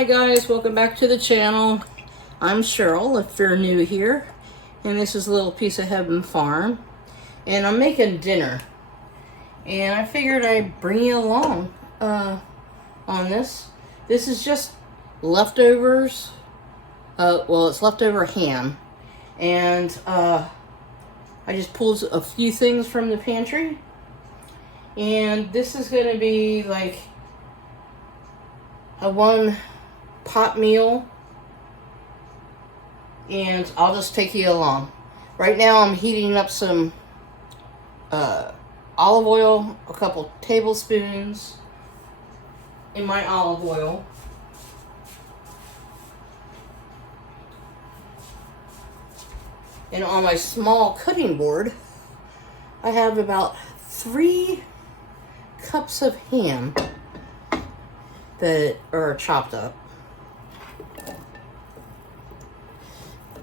Hi guys, welcome back to the channel. I'm Cheryl if you're new here, and this is a little piece of heaven farm, and I'm making dinner, and I figured I'd bring you along on this. This is just leftovers. Well, it's leftover ham, and I just pulled a few things from the pantry, and this is going to be like a one pot meal, and I'll just take you along. Right now I'm heating up some olive oil, a couple tablespoons in my olive oil. And on my small cutting board, I have about 3 cups of ham that are chopped up.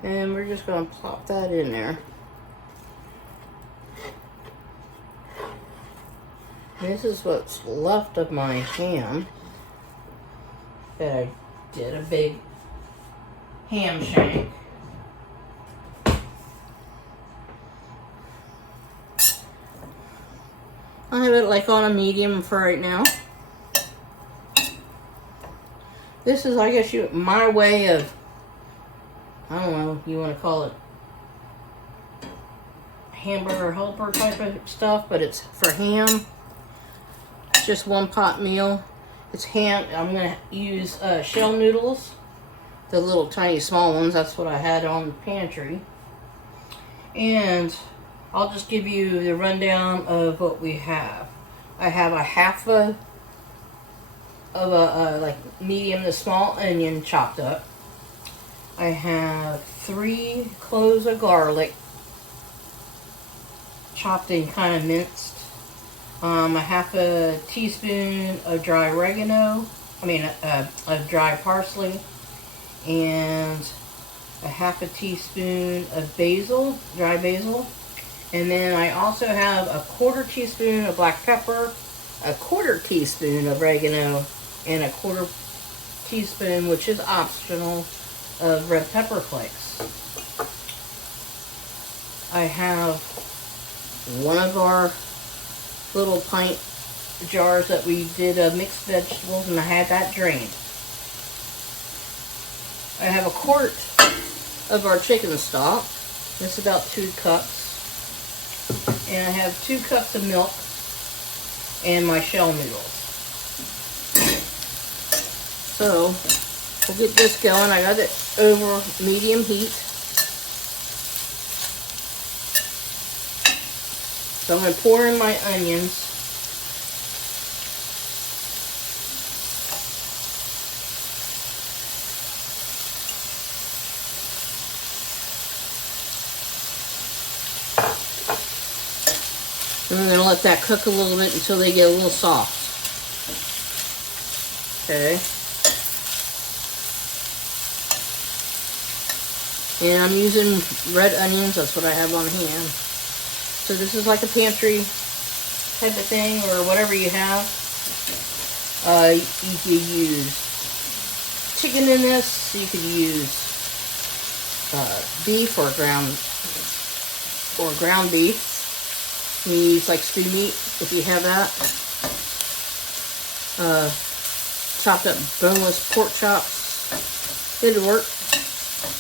And we're just going to plop that in there. This is what's left of my ham that I did a big ham shank. I have it like on a medium for right now. This is, I guess, my way of, I don't know, you want to call it hamburger helper type of stuff, but it's for ham. It's just one pot meal. It's ham. I'm going to use shell noodles, the little tiny small ones. That's what I had on the pantry. And I'll just give you the rundown of what we have. I have a half of a like medium to small onion chopped up. I have 3 cloves of garlic chopped and kind of minced. A half a teaspoon of dry oregano, of dry parsley, and a half a teaspoon of basil, dry basil. And then I also have a 1/4 teaspoon of black pepper, a 1/4 teaspoon of oregano, and a 1/4 teaspoon, which is optional, of red pepper flakes. I have one of our little pint jars that we did of mixed vegetables, and I had that drained. I have a quart of our chicken stock. That's about 2 cups. And I have 2 cups of milk and my shell noodles. So we'll get this going. I got it over medium heat. So I'm going to pour in my onions. And we're going to let that cook a little bit until they get a little soft. Okay. And I'm using red onions. That's what I have on hand. So this is like a pantry type of thing, or whatever you have. You could use chicken in this. You could use beef or ground beef. You use like stew meat if you have that. Chopped up boneless pork chops. It'd work.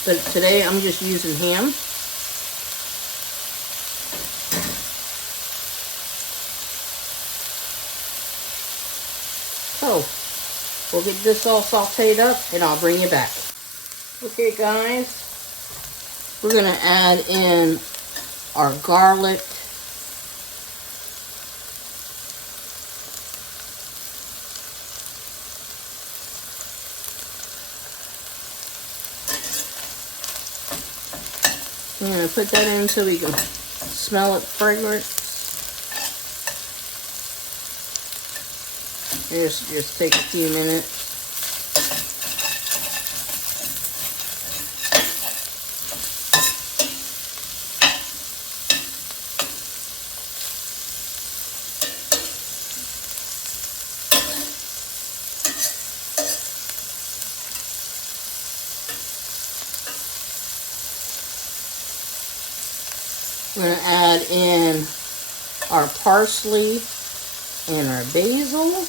But today I'm just using ham. So we'll get this all sauteed up and I'll bring you back. Okay guys, we're going to add in our garlic. I'm going to put that in so we can smell it fragrant. Just take a few minutes. We're going to add in our parsley and our basil.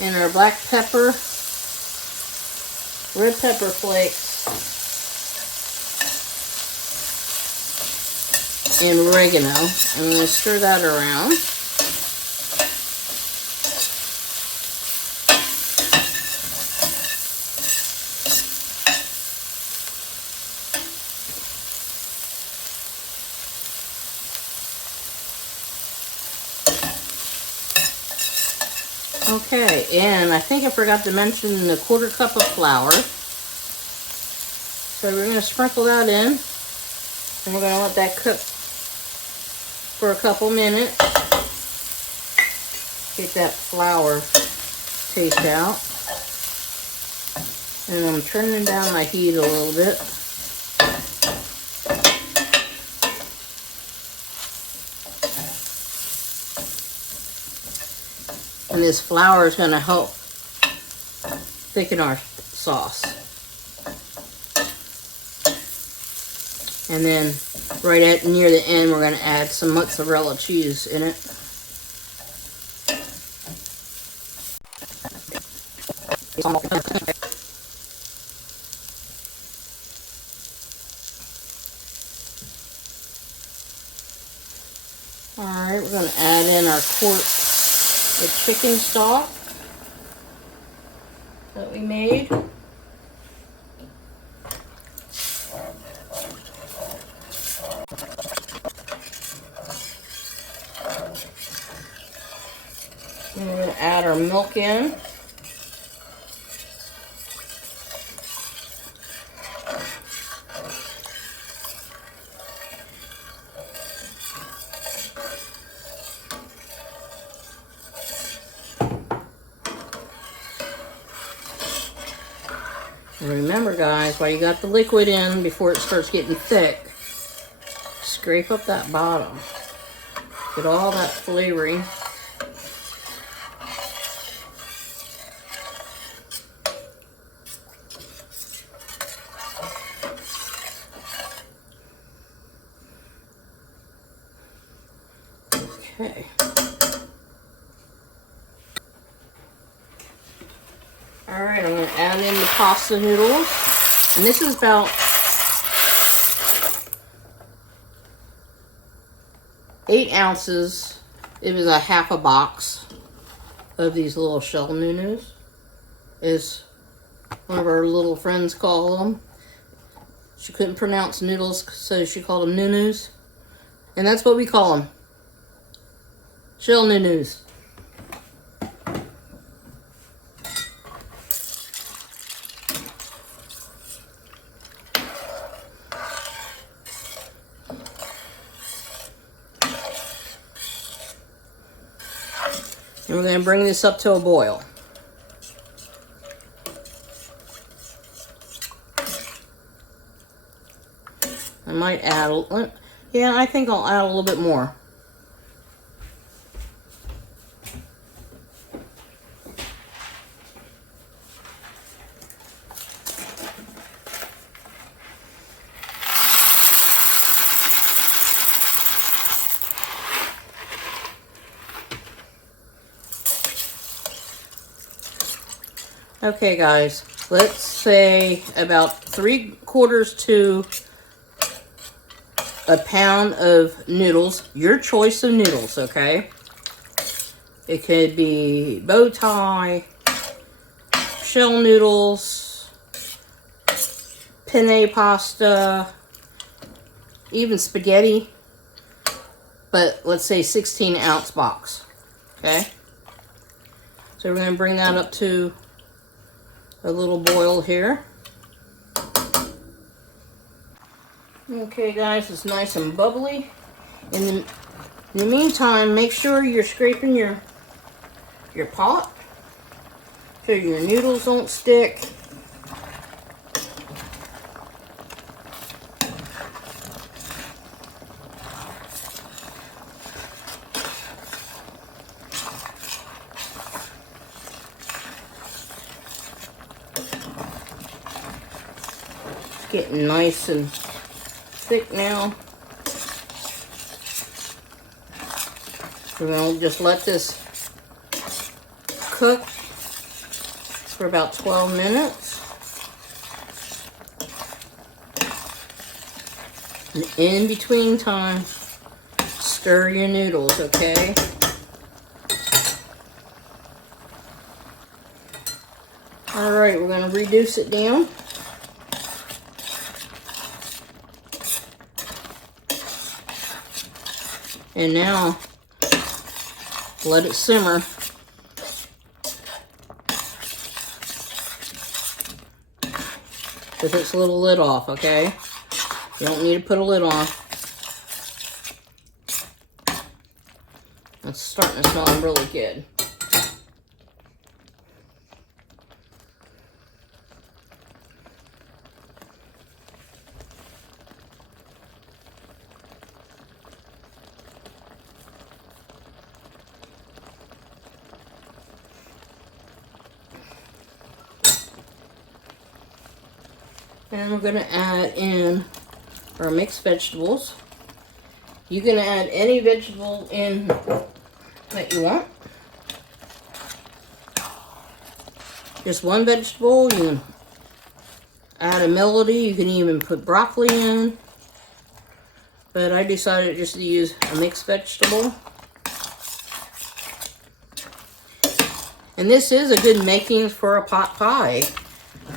And our black pepper, red pepper flakes, and oregano. I'm going to stir that around. Okay, and I think I forgot to mention the 1/4 cup of flour. So we're going to sprinkle that in, and we're going to let that cook for a couple minutes. Get that flour taste out. And I'm turning down my heat a little bit. And this flour is going to help thicken our sauce. And then right at near the end, we're going to add some mozzarella cheese in it. Alright, we're going to add in our quart of chicken stock that we made. And we're going to add our milk in. And remember, guys, while you got the liquid in, before it starts getting thick, scrape up that bottom. Get all that flavoring. Okay. Alright, I'm going to add in the pasta noodles. And this is about 8 ounces. It was a half a box of these little shell noodles, as one of our little friends call them. She couldn't pronounce noodles, so she called them noodles. And that's what we call them. Shell noodles. And we're going to bring this up to a boil. I might add, yeah, I think I'll add a little bit more. Okay, guys, let's say about 3/4 to a pound of noodles. Your choice of noodles, okay? It could be bow tie, shell noodles, penne pasta, even spaghetti. But let's say 16-ounce box, okay? So we're going to bring that up to a little boil here. Okay, guys, it's nice and bubbly. In the meantime, make sure you're scraping your pot so your noodles don't stick. getting nice and thick now. We're going to just let this cook for about 12 minutes. And in between time, stir your noodles, okay? Alright, we're going to reduce it down. And now, let it simmer. With its little lid off, okay? You don't need to put a lid on. It's starting to smell really good. And we're going to add in our mixed vegetables. You can add any vegetable in that you want. Just one vegetable. You can add a melody. You can even put broccoli in. But I decided just to use a mixed vegetable. And this is a good making for a pot pie,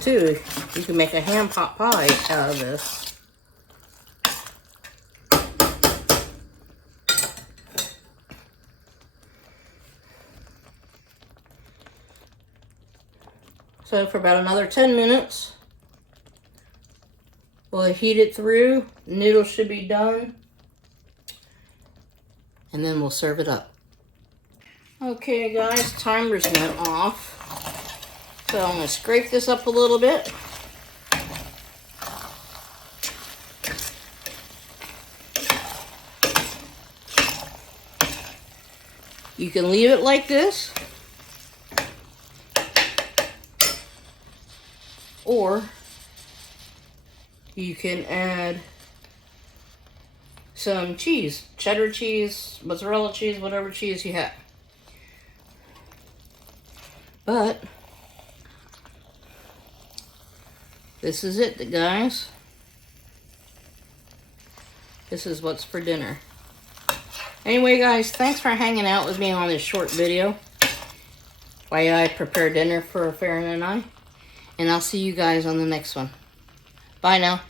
too. You can make a ham pot pie out of this. So for about another 10 minutes, we'll heat it through. The noodles should be done. And then we'll serve it up. Okay guys, timers went off. So I'm going to scrape this up a little bit. You can leave it like this. Or you can add some cheese, cheddar cheese, mozzarella cheese, whatever cheese you have. But this is it, guys. This is what's for dinner. Anyway, guys, thanks for hanging out with me on this short video while I prepare dinner for Farron and I. And I'll see you guys on the next one. Bye now.